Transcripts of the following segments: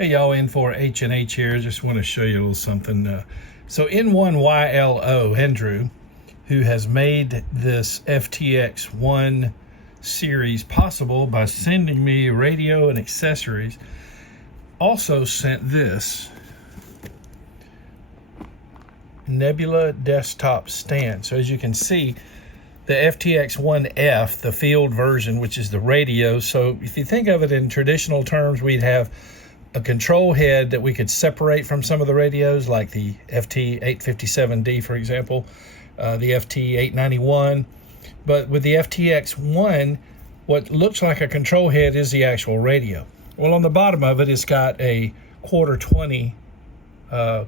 Hey y'all, in for H&H here. Just want to show you a little something. So N1YLO, Andrew, who has made this FTX-1 series possible by sending me radio and accessories, also sent this Nebula desktop stand. So as you can see, the FTX-1F, the field version, which is the radio. So if you think of it in traditional terms, we'd have a control head that we could separate from some of the radios, like the FT857D, for example, the FT891. But with the FTX-1, what looks like a control head is the actual radio. Well, on the bottom of it, it's got a quarter 20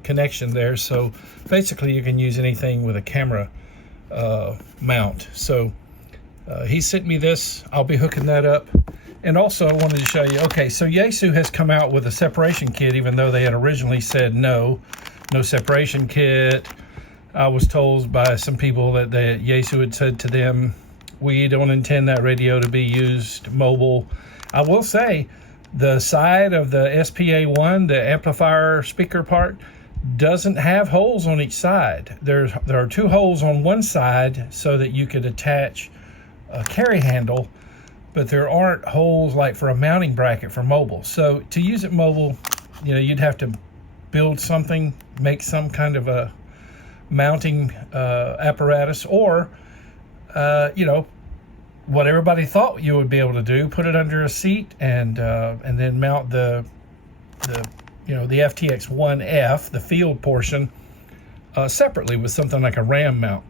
connection there. So basically, you can use anything with a camera mount. So he sent me this. I'll be hooking that up. And also, I wanted to show you, okay, so Yaesu has come out with a separation kit, even though they had originally said no separation kit. I was told by some people that Yaesu had said to them, we don't intend that radio to be used mobile. I will say, the side of the SPA1, the amplifier speaker part, doesn't have holes on each side. There are two holes on one side so that you could attach a carry handle, but there aren't holes like for a mounting bracket for mobile. So to use it mobile, you know, you'd have to build something, make some kind of a mounting apparatus, or you know, what everybody thought you would be able to do, put it under a seat and then mount the FTX-1F, the field portion, separately with something like a RAM mount.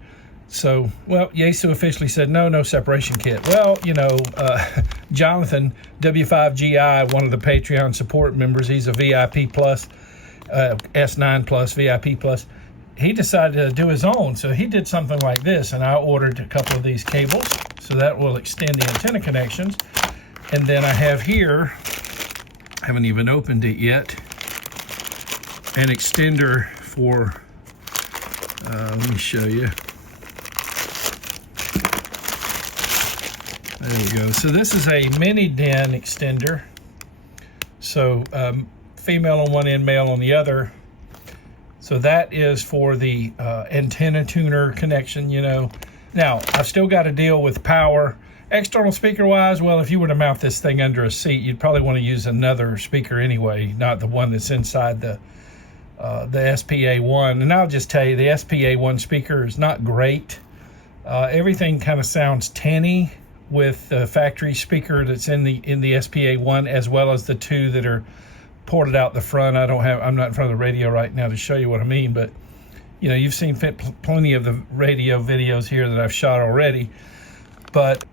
So, well, Yaesu officially said no separation kit. Well, you know, Jonathan, W5GI, one of the Patreon support members, he's a VIP plus, S9 plus, VIP plus. He decided to do his own, so he did something like this, and I ordered a couple of these cables, so that will extend the antenna connections. And then I have here, I haven't even opened it yet, an extender for, let me show you. There you go. So this is a mini DIN extender. So female on one end, male on the other. So that is for the antenna tuner connection, you know. Now, I've still got to deal with power. External speaker wise, well, if you were to mount this thing under a seat, you'd probably want to use another speaker anyway, not the one that's inside the SPA1. And I'll just tell you, the SPA1 speaker is not great. Everything kind of sounds tinny with the factory speaker that's in the SPA1, as well as the two that are ported out the front. I'm not in front of the radio right now to show you what I mean, but you know, you've seen plenty of the radio videos here that I've shot already. But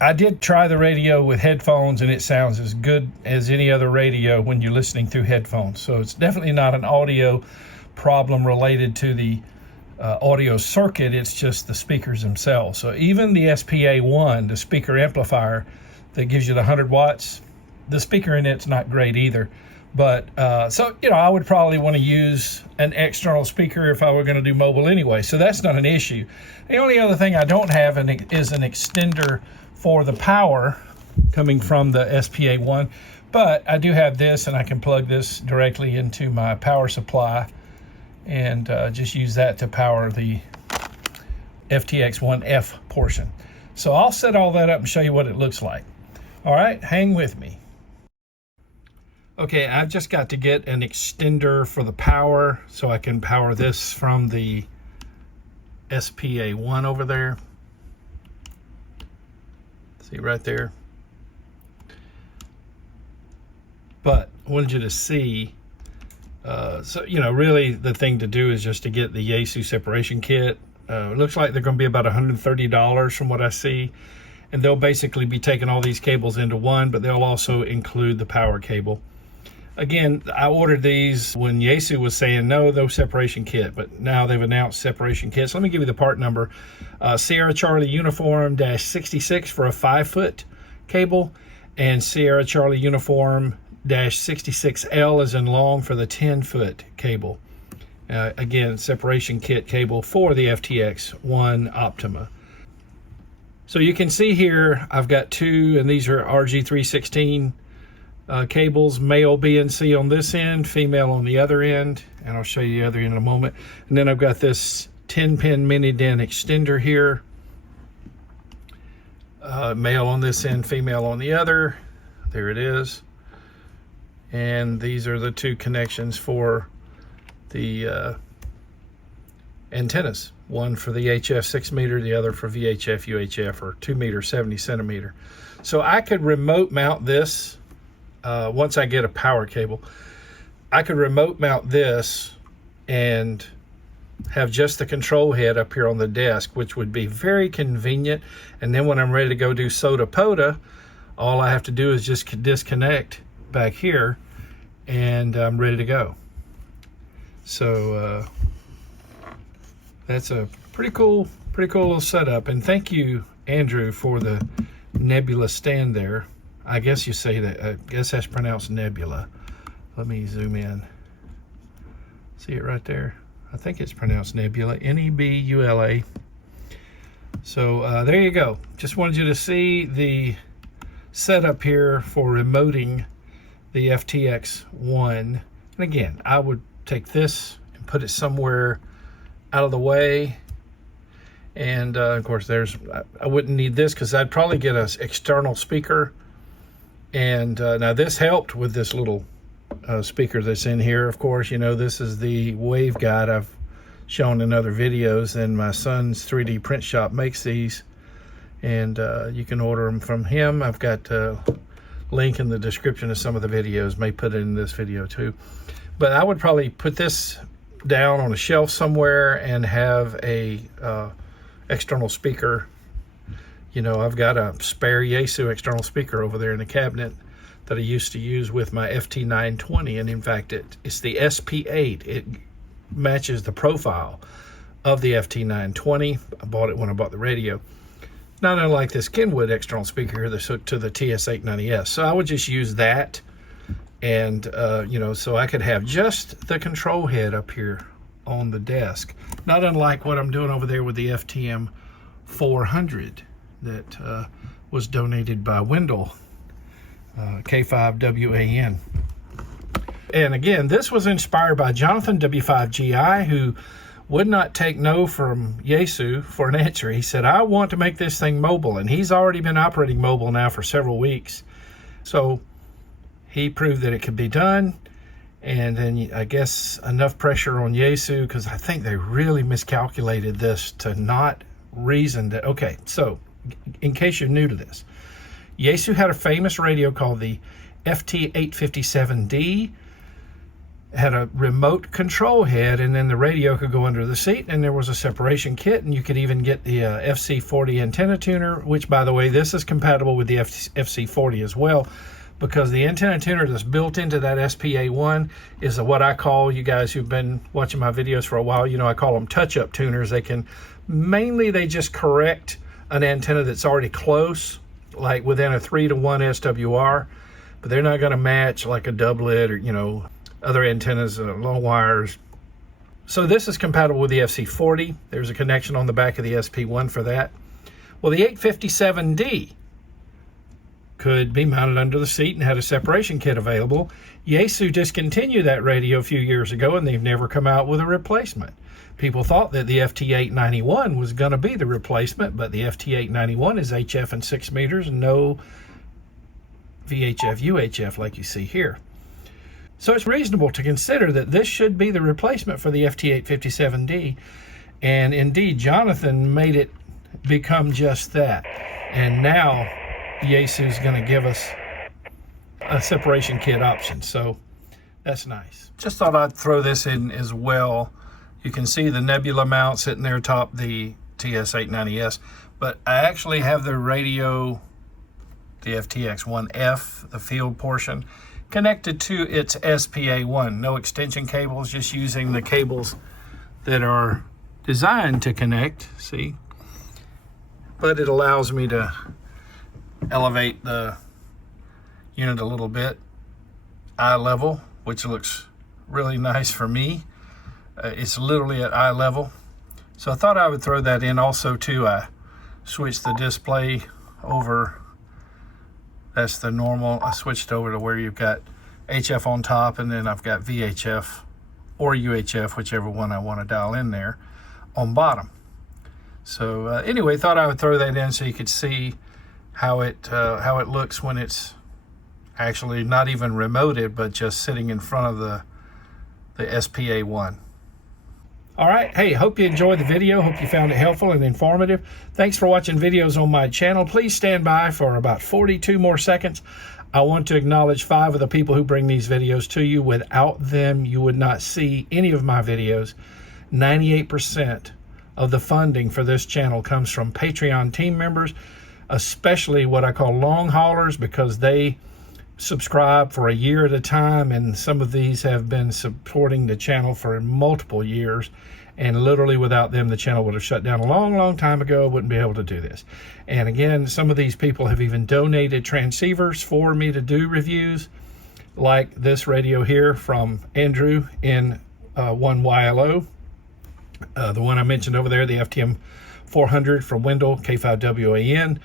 I did try the radio with headphones, and it sounds as good as any other radio when you're listening through headphones. So it's definitely not an audio problem related to the audio circuit. It's just the speakers themselves. So even the SPA1, the speaker amplifier that gives you the 100 watts, the speaker in it's not great either. But so, you know, I would probably want to use an external speaker if I were going to do mobile anyway. So that's not an issue. The only other thing I don't have is an extender for the power coming from the SPA1. But I do have this, and I can plug this directly into my power supply and just use that to power the FTX-1F portion. So I'll set all that up and show you what it looks like. All right, hang with me. Okay, I've just got to get an extender for the power so I can power this from the SPA1 over there. See right there? But I wanted you to see, so, you know, really the thing to do is just to get the Yaesu separation kit. It looks like they're going to be about $130 from what I see. And they'll basically be taking all these cables into one, but they'll also include the power cable. Again, I ordered these when Yaesu was saying no separation kit, but now they've announced separation kits. Let me give you the part number. Sierra Charlie Uniform -66 for a 5-foot cable, and Sierra Charlie Uniform -66L as in long for the 10-foot cable. Again, separation kit cable for the FTX-1 Optima. So you can see here, I've got two, and these are RG316 cables, male BNC on this end, female on the other end, and I'll show you the other end in a moment. And then I've got this 10-pin mini DIN extender here, male on this end, female on the other. There it is. And these are the two connections for the antennas, one for the HF 6 meter, the other for VHF UHF, or 2 meter 70 centimeter. So I could remote mount this once I get a power cable. I could remote mount this and have just the control head up here on the desk, which would be very convenient. And then when I'm ready to go do SOTA POTA, all I have to do is just disconnect back here and I'm ready to go. So that's a pretty cool little setup. And thank you, Andrew, for the nebula stand there. I guess you say that, I guess that's pronounced nebula. Let me zoom in. See it right there? I think it's pronounced nebula, N-E-B-U-L-A. So there you go. Just wanted you to see the setup here for remoting the FTX-1. And again, I would take this and put it somewhere out of the way. And of course, I wouldn't need this because I'd probably get an external speaker. And now this helped with this little speaker that's in here. Of course, you know, this is the waveguide I've shown in other videos, and my son's 3D print shop makes these, and you can order them from him. I've got a link in the description of some of the videos, may put it in this video too. But I would probably put this down on a shelf somewhere and have a external speaker. You know, I've got a spare Yaesu external speaker over there in the cabinet that I used to use with my FT920, and in fact it's the SP8. It matches the profile of the FT920. I bought it when I bought the radio. Not unlike this Kenwood external speaker here to the TS890S. So I would just use that, and you know, so I could have just the control head up here on the desk. Not unlike what I'm doing over there with the FTM 400 that was donated by Wendell, K5WAN. And again, this was inspired by Jonathan W5GI, who would not take no from Yaesu for an answer. He said, I want to make this thing mobile, and he's already been operating mobile now for several weeks. So he proved that it could be done. And then I guess enough pressure on Yaesu, because I think they really miscalculated this to not reason that, okay, so in case you're new to this, Yaesu had a famous radio called the FT857D. Had a remote control head, and then the radio could go under the seat, and there was a separation kit, and you could even get the FC40 antenna tuner, which, by the way, this is compatible with the FC40 as well, because the antenna tuner that's built into that SPA1 is what I call, you guys who've been watching my videos for a while, you know, I call them touch-up tuners. They just correct an antenna that's already close, like within a 3-to-1 SWR, but they're not going to match like a doublet or, you know, other antennas, long wires. So this is compatible with the FC40. There's a connection on the back of the SP1 for that. Well, the 857D could be mounted under the seat and had a separation kit available. Yaesu discontinued that radio a few years ago, and they've never come out with a replacement. People thought that the FT891 was going to be the replacement, but the FT891 is HF and 6 meters and no VHF, UHF like you see here. So it's reasonable to consider that this should be the replacement for the FT857D. And indeed, Jonathan made it become just that. And now Yaesu is going to give us a separation kit option. So that's nice. Just thought I'd throw this in as well. You can see the nebula mount sitting there atop the TS890S. But I actually have the radio, the FTX-1F, the field portion, connected to its SPA1. No extension cables, just using the cables that are designed to connect, see? But it allows me to elevate the unit a little bit, eye level, which looks really nice for me. It's literally at eye level. So I thought I would throw that in also too. I switched the display over That's the normal. I switched over to where you've got HF on top, and then I've got VHF or UHF, whichever one I want to dial in there, on bottom. So anyway, thought I would throw that in so you could see how it looks when it's actually not even remoted, but just sitting in front of the SPA-1. All right, hey, hope you enjoyed the video. Hope you found it helpful and informative. Thanks for watching videos on my channel. Please stand by for about 42 more seconds. I want to acknowledge 5 of the people who bring these videos to you. Without them, you would not see any of my videos. 98% of the funding for this channel comes from Patreon team members, especially what I call long haulers, because they subscribe for a year at a time, and some of these have been supporting the channel for multiple years, and literally without them the channel would have shut down a long time ago. Wouldn't be able to do this. And again, some of these people have even donated transceivers for me to do reviews, like this radio here from Andrew in 1YLO, the one I mentioned over there, the FTM 400 from Wendell K5WAN.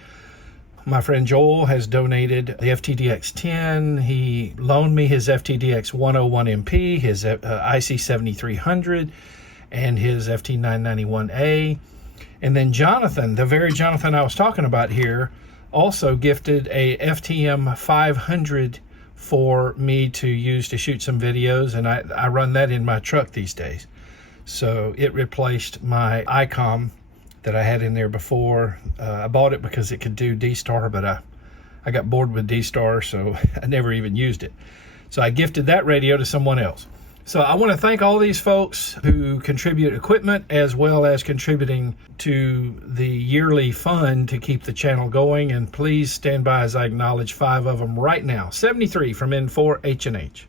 My friend Joel has donated the FTDX10. He loaned me his FTDX-1 MP, his IC7300, and his FT991A. And then Jonathan, the very Jonathan I was talking about here, also gifted a FTM 500 for me to use to shoot some videos, and I run that in my truck these days. So it replaced my ICOM that I had in there before. I bought it because it could do D-Star, but I got bored with D-Star, so I never even used it. So I gifted that radio to someone else. So I want to thank all these folks who contribute equipment, as well as contributing to the yearly fund to keep the channel going. And please stand by as I acknowledge 5 of them right now. 73 from N4 H&H.